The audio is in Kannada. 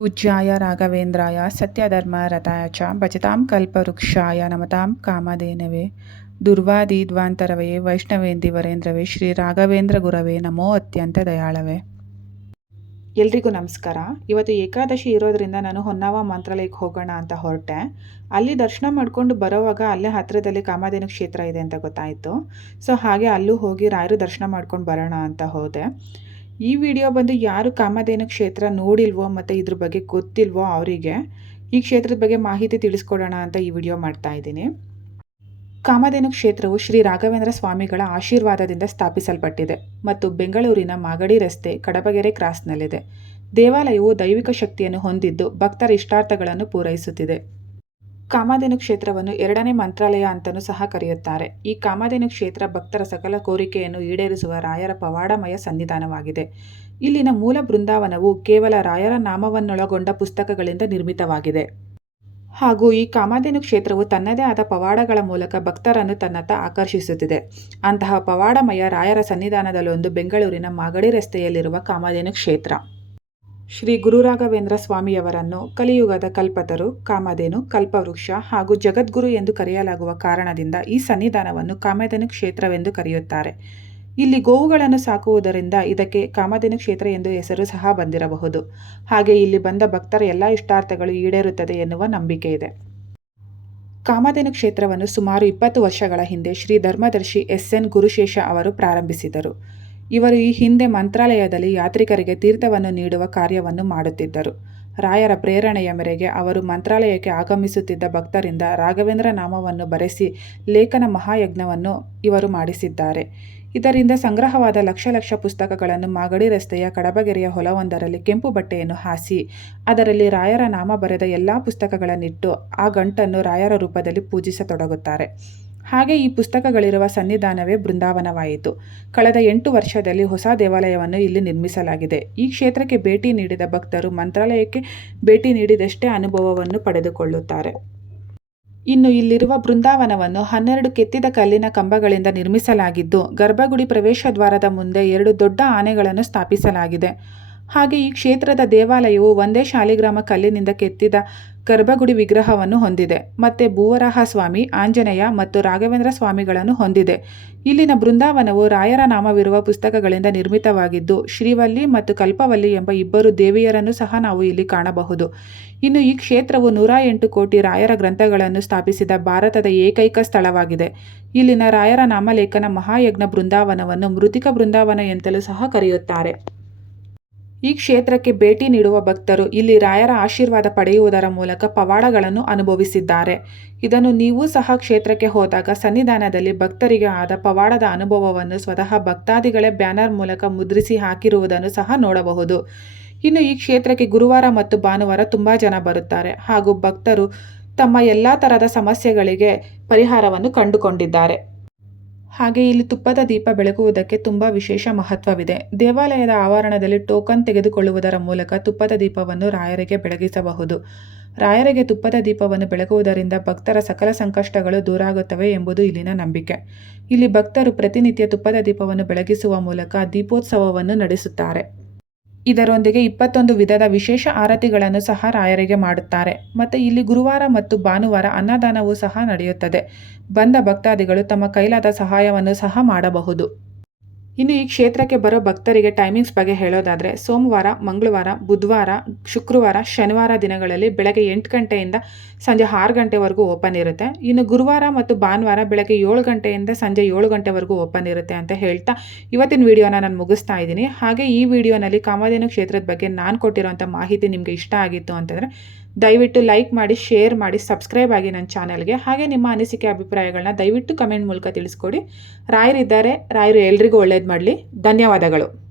ಉಜ್ಜಾಯ ರಾಘವೇಂದ್ರಾಯ ಸತ್ಯಧರ್ಮ ರಥಾಯ ಚ ಭಜತಾಂ ಕಲ್ಪವೃಕ್ಷಾಯ ನಮತಾಂ ಕಾಮಧೇನವೇ. ದುರ್ವಾದಿದ್ವಾಂತರವೇ ವೈಷ್ಣವೇಂದಿ ವರೇಂದ್ರವೇ ಶ್ರೀ ರಾಘವೇಂದ್ರ ಗುರವೇ ನಮೋ ಅತ್ಯಂತ ದಯಾಳವೇ. ಎಲ್ರಿಗೂ ನಮಸ್ಕಾರ. ಇವತ್ತು ಏಕಾದಶಿ ಇರೋದ್ರಿಂದ ನಾನು ಹೊನ್ನಾವ ಮಂತ್ರಾಲಯಕ್ಕೆ ಹೋಗೋಣ ಅಂತ ಹೊರಟೆ. ಅಲ್ಲಿ ದರ್ಶನ ಮಾಡಿಕೊಂಡು ಬರೋವಾಗ ಅಲ್ಲೇ ಹತ್ತಿರದಲ್ಲಿ ಕಾಮಧೇನು ಕ್ಷೇತ್ರ ಇದೆ ಅಂತ ಗೊತ್ತಾಯಿತು. ಸೊ ಹಾಗೆ ಅಲ್ಲೂ ಹೋಗಿ ರಾಯರು ದರ್ಶನ ಮಾಡ್ಕೊಂಡು ಬರೋಣ ಅಂತ ಹೋದೆ. ಈ ವಿಡಿಯೋ ಬಂದು ಯಾರು ಕಾಮಧೇನು ಕ್ಷೇತ್ರ ನೋಡಿಲ್ವೋ ಮತ್ತು ಇದ್ರ ಬಗ್ಗೆ ಗೊತ್ತಿಲ್ವೋ ಅವರಿಗೆ ಈ ಕ್ಷೇತ್ರದ ಬಗ್ಗೆ ಮಾಹಿತಿ ತಿಳಿಸ್ಕೊಡೋಣ ಅಂತ ಈ ವಿಡಿಯೋ ಮಾಡ್ತಾ ಇದ್ದೀನಿ. ಕಾಮಧೇನು ಕ್ಷೇತ್ರವು ಶ್ರೀ ರಾಘವೇಂದ್ರ ಸ್ವಾಮಿಗಳ ಆಶೀರ್ವಾದದಿಂದ ಸ್ಥಾಪಿಸಲ್ಪಟ್ಟಿದೆ ಮತ್ತು ಬೆಂಗಳೂರಿನ ಮಾಗಡಿ ರಸ್ತೆ ಕಡಬಗೆರೆ ಕ್ರಾಸ್ನಲ್ಲಿದೆ. ದೇವಾಲಯವು ದೈವಿಕ ಶಕ್ತಿಯನ್ನು ಹೊಂದಿದ್ದು ಭಕ್ತರ ಇಷ್ಟಾರ್ಥಗಳನ್ನು ಪೂರೈಸುತ್ತಿದೆ. ಕಾಮಧೇನು ಕ್ಷೇತ್ರವನ್ನು ಎರಡನೇ ಮಂತ್ರಾಲಯ ಅಂತಲೂ ಸಹ ಕರೆಯುತ್ತಾರೆ. ಈ ಕಾಮಧೇನು ಕ್ಷೇತ್ರ ಭಕ್ತರ ಸಕಲ ಕೋರಿಕೆಯನ್ನು ಈಡೇರಿಸುವ ರಾಯರ ಪವಾಡಮಯ ಸನ್ನಿಧಾನವಾಗಿದೆ. ಇಲ್ಲಿನ ಮೂಲ ಬೃಂದಾವನವು ಕೇವಲ ರಾಯರ ನಾಮವನ್ನೊಳಗೊಂಡ ಪುಸ್ತಕಗಳಿಂದ ನಿರ್ಮಿತವಾಗಿದೆ. ಹಾಗೂ ಈ ಕಾಮಧೇನು ಕ್ಷೇತ್ರವು ತನ್ನದೇ ಆದ ಪವಾಡಗಳ ಮೂಲಕ ಭಕ್ತರನ್ನು ತನ್ನತ್ತ ಆಕರ್ಷಿಸುತ್ತಿದೆ. ಅಂತಹ ಪವಾಡಮಯ ರಾಯರ ಸನ್ನಿಧಾನದಲ್ಲೊಂದು ಬೆಂಗಳೂರಿನ ಮಾಗಡಿ ರಸ್ತೆಯಲ್ಲಿರುವ ಕಾಮಧೇನು ಕ್ಷೇತ್ರ. ಶ್ರೀ ಗುರುರಾಘವೇಂದ್ರ ಸ್ವಾಮಿಯವರನ್ನು ಕಲಿಯುಗದ ಕಲ್ಪತರು, ಕಾಮಧೇನು, ಕಲ್ಪವೃಕ್ಷ ಹಾಗೂ ಜಗದ್ಗುರು ಎಂದು ಕರೆಯಲಾಗುವ ಕಾರಣದಿಂದ ಈ ಸನ್ನಿಧಾನವನ್ನು ಕಾಮಧೇನು ಕ್ಷೇತ್ರವೆಂದು ಕರೆಯುತ್ತಾರೆ. ಇಲ್ಲಿ ಗೋವುಗಳನ್ನು ಸಾಕುವುದರಿಂದ ಇದಕ್ಕೆ ಕಾಮಧೇನು ಕ್ಷೇತ್ರ ಎಂದು ಹೆಸರು ಸಹ ಬಂದಿರಬಹುದು. ಹಾಗೆ ಇಲ್ಲಿ ಬಂದ ಭಕ್ತರ ಎಲ್ಲ ಇಷ್ಟಾರ್ಥಗಳು ಈಡೇರುತ್ತದೆ ಎನ್ನುವ ನಂಬಿಕೆ ಇದೆ. ಕಾಮಧೇನು ಕ್ಷೇತ್ರವನ್ನು ಸುಮಾರು ಇಪ್ಪತ್ತು ವರ್ಷಗಳ ಹಿಂದೆ ಶ್ರೀ ಧರ್ಮದರ್ಶಿ ಎಸ್ ಎನ್ ಗುರುಶೇಷ ಅವರು ಪ್ರಾರಂಭಿಸಿದರು. ಇವರು ಈ ಹಿಂದೆ ಮಂತ್ರಾಲಯದಲ್ಲಿ ಯಾತ್ರಿಕರಿಗೆ ತೀರ್ಥವನ್ನು ನೀಡುವ ಕಾರ್ಯವನ್ನು ಮಾಡುತ್ತಿದ್ದರು. ರಾಯರ ಪ್ರೇರಣೆಯ ಮೇರೆಗೆ ಅವರು ಮಂತ್ರಾಲಯಕ್ಕೆ ಆಗಮಿಸುತ್ತಿದ್ದ ಭಕ್ತರಿಂದ ರಾಘವೇಂದ್ರ ನಾಮವನ್ನು ಬರೆಸಿ ಲೇಖನ ಮಹಾಯಜ್ಞವನ್ನು ಇವರು ಮಾಡಿಸಿದ್ದಾರೆ. ಇದರಿಂದ ಸಂಗ್ರಹವಾದ ಲಕ್ಷ ಲಕ್ಷ ಪುಸ್ತಕಗಳನ್ನು ಮಾಗಡಿ ರಸ್ತೆಯ ಕಡಬಗೆರೆಯ ಹೊಲವೊಂದರಲ್ಲಿ ಕೆಂಪು ಬಟ್ಟೆಯನ್ನು ಹಾಸಿ, ಅದರಲ್ಲಿ ರಾಯರ ನಾಮ ಬರೆದ ಎಲ್ಲ ಪುಸ್ತಕಗಳನ್ನಿಟ್ಟು ಆ ಗಂಟನ್ನು ರಾಯರ ರೂಪದಲ್ಲಿ ಪೂಜಿಸತೊಡಗುತ್ತಾರೆ. ಹಾಗೆ ಈ ಪುಸ್ತಕಗಳಿರುವ ಸನ್ನಿಧಾನವೇ ಬೃಂದಾವನವಾಯಿತು. ಕಳೆದ ಎಂಟು ವರ್ಷದಲ್ಲಿ ಹೊಸ ದೇವಾಲಯವನ್ನು ಇಲ್ಲಿ ನಿರ್ಮಿಸಲಾಗಿದೆ. ಈ ಕ್ಷೇತ್ರಕ್ಕೆ ಭೇಟಿ ನೀಡಿದ ಭಕ್ತರು ಮಂತ್ರಾಲಯಕ್ಕೆ ಭೇಟಿ ನೀಡಿದಷ್ಟೇ ಅನುಭವವನ್ನು ಪಡೆದುಕೊಳ್ಳುತ್ತಾರೆ. ಇನ್ನು ಇಲ್ಲಿರುವ ಬೃಂದಾವನವನ್ನು ಹನ್ನೆರಡು ಕೆತ್ತಿದ ಕಲ್ಲಿನ ಕಂಬಗಳಿಂದ ನಿರ್ಮಿಸಲಾಗಿದ್ದು, ಗರ್ಭಗುಡಿ ಪ್ರವೇಶ ದ್ವಾರದ ಮುಂದೆ ಎರಡು ದೊಡ್ಡ ಆನೆಗಳನ್ನು ಸ್ಥಾಪಿಸಲಾಗಿದೆ. ಹಾಗೆ ಈ ಕ್ಷೇತ್ರದ ದೇವಾಲಯವು ಒಂದೇ ಶಾಲಿಗ್ರಾಮ ಕಲ್ಲಿನಿಂದ ಕೆತ್ತಿದ ಗರ್ಭಗುಡಿ ವಿಗ್ರಹವನ್ನು ಹೊಂದಿದೆ. ಮತ್ತು ಭೂವರಾಹ ಸ್ವಾಮಿ, ಆಂಜನೇಯ ಮತ್ತು ರಾಘವೇಂದ್ರ ಸ್ವಾಮಿಗಳನ್ನು ಹೊಂದಿದೆ. ಇಲ್ಲಿನ ಬೃಂದಾವನವು ರಾಯರ ನಾಮವಿರುವ ಪುಸ್ತಕಗಳಿಂದ ನಿರ್ಮಿತವಾಗಿದ್ದು, ಶ್ರೀವಲ್ಲಿ ಮತ್ತು ಕಲ್ಪವಲ್ಲಿ ಎಂಬ ಇಬ್ಬರು ದೇವಿಯರನ್ನು ಸಹ ನಾವು ಇಲ್ಲಿ ಕಾಣಬಹುದು. ಇನ್ನು ಈ ಕ್ಷೇತ್ರವು ನೂರ ಎಂಟು ಕೋಟಿ ರಾಯರ ಗ್ರಂಥಗಳನ್ನು ಸ್ಥಾಪಿಸಿದ ಭಾರತದ ಏಕೈಕ ಸ್ಥಳವಾಗಿದೆ. ಇಲ್ಲಿನ ರಾಯರ ನಾಮಲೇಖನ ಮಹಾಯಜ್ಞ ಬೃಂದಾವನವನ್ನು ಮೃತಿಕ ಬೃಂದಾವನ ಎಂತಲೂ ಸಹ ಕರೆಯುತ್ತಾರೆ. ಈ ಕ್ಷೇತ್ರಕ್ಕೆ ಭೇಟಿ ನೀಡುವ ಭಕ್ತರು ಇಲ್ಲಿ ರಾಯರ ಆಶೀರ್ವಾದ ಪಡೆಯುವುದರ ಮೂಲಕ ಪವಾಡಗಳನ್ನು ಅನುಭವಿಸಿದ್ದಾರೆ. ಇದನ್ನು ನೀವು ಸಹ ಕ್ಷೇತ್ರಕ್ಕೆ ಹೋದಾಗ ಸನ್ನಿಧಾನದಲ್ಲಿ ಭಕ್ತರಿಗೆ ಆದ ಪವಾಡದ ಅನುಭವವನ್ನು ಸ್ವತಃ ಭಕ್ತಾದಿಗಳೇ ಬ್ಯಾನರ್ ಮೂಲಕ ಮುದ್ರಿಸಿ ಹಾಕಿರುವುದನ್ನು ಸಹ ನೋಡಬಹುದು. ಇನ್ನು ಈ ಕ್ಷೇತ್ರಕ್ಕೆ ಗುರುವಾರ ಮತ್ತು ಭಾನುವಾರ ತುಂಬ ಜನ ಬರುತ್ತಾರೆ. ಹಾಗೂ ಭಕ್ತರು ತಮ್ಮ ಎಲ್ಲ ಥರದ ಸಮಸ್ಯೆಗಳಿಗೆ ಪರಿಹಾರವನ್ನು ಕಂಡುಕೊಂಡಿದ್ದಾರೆ. ಹಾಗೆ ಇಲ್ಲಿ ತುಪ್ಪದ ದೀಪ ಬೆಳಗುವುದಕ್ಕೆ ತುಂಬ ವಿಶೇಷ ಮಹತ್ವವಿದೆ. ದೇವಾಲಯದ ಆವರಣದಲ್ಲಿ ಟೋಕನ್ ತೆಗೆದುಕೊಳ್ಳುವುದರ ಮೂಲಕ ತುಪ್ಪದ ದೀಪವನ್ನು ರಾಯರಿಗೆ ಬೆಳಗಿಸಬಹುದು. ರಾಯರಿಗೆ ತುಪ್ಪದ ದೀಪವನ್ನು ಬೆಳಗುವುದರಿಂದ ಭಕ್ತರ ಸಕಲ ಸಂಕಷ್ಟಗಳು ದೂರಾಗುತ್ತವೆ ಎಂಬುದು ಇಲ್ಲಿನ ನಂಬಿಕೆ. ಇಲ್ಲಿ ಭಕ್ತರು ಪ್ರತಿನಿತ್ಯ ತುಪ್ಪದ ದೀಪವನ್ನು ಬೆಳಗಿಸುವ ಮೂಲಕ ದೀಪೋತ್ಸವವನ್ನು ನಡೆಸುತ್ತಾರೆ. ಇದರೊಂದಿಗೆ ಇಪ್ಪತ್ತೊಂದು ವಿಧದ ವಿಶೇಷ ಆರತಿಗಳನ್ನು ಸಹ ರಾಯರಿಗೆ ಮಾಡುತ್ತಾರೆ. ಮತ್ತು ಇಲ್ಲಿ ಗುರುವಾರ ಮತ್ತು ಭಾನುವಾರ ಅನ್ನದಾನವೂ ಸಹ ನಡೆಯುತ್ತದೆ. ಬಂದ ಭಕ್ತಾದಿಗಳು ತಮ್ಮ ಕೈಲಾದ ಸಹಾಯವನ್ನು ಸಹ ಮಾಡಬಹುದು. ಇನ್ನು ಈ ಕ್ಷೇತ್ರಕ್ಕೆ ಬರೋ ಭಕ್ತರಿಗೆ ಟೈಮಿಂಗ್ಸ್ ಬಗ್ಗೆ ಹೇಳೋದಾದರೆ ಸೋಮವಾರ, ಮಂಗಳವಾರ, ಬುಧವಾರ, ಶುಕ್ರವಾರ, ಶನಿವಾರ ದಿನಗಳಲ್ಲಿ ಬೆಳಗ್ಗೆ ಎಂಟು ಗಂಟೆಯಿಂದ ಸಂಜೆ ಆರು ಗಂಟೆವರೆಗೂ ಓಪನ್ ಇರುತ್ತೆ. ಇನ್ನು ಗುರುವಾರ ಮತ್ತು ಭಾನುವಾರ ಬೆಳಗ್ಗೆ ಏಳು ಗಂಟೆಯಿಂದ ಸಂಜೆ ಏಳು ಗಂಟೆವರೆಗೂ ಓಪನ್ ಇರುತ್ತೆ ಅಂತ ಹೇಳ್ತಾ ಇವತ್ತಿನ ವಿಡಿಯೋನ ನಾನು ಮುಗಿಸ್ತಾ ಇದ್ದೀನಿ. ಹಾಗೆ ಈ ವಿಡಿಯೋನಲ್ಲಿ ಕಾಮಧೇನು ಕ್ಷೇತ್ರದ ಬಗ್ಗೆ ನಾನು ಕೊಟ್ಟಿರೋಂಥ ಮಾಹಿತಿ ನಿಮಗೆ ಇಷ್ಟ ಆಗಿತ್ತು ಅಂತಂದರೆ ದಯವಿಟ್ಟು ಲೈಕ್ ಮಾಡಿ, ಶೇರ್ ಮಾಡಿ, ಸಬ್ಸ್ಕ್ರೈಬ್ ಆಗಿ ನನ್ನ ಚಾನಲ್ಗೆ. ಹಾಗೆ ನಿಮ್ಮ ಅನಿಸಿಕೆ, ಅಭಿಪ್ರಾಯಗಳನ್ನ ದಯವಿಟ್ಟು ಕಮೆಂಟ್ ಮೂಲಕ ತಿಳಿಸ್ಕೊಡಿ. ರಾಯರಿದ್ದಾರೆ. ರಾಯರು ಎಲ್ರಿಗೂ ಒಳ್ಳೇದು ಮಾಡಲಿ. ಧನ್ಯವಾದಗಳು.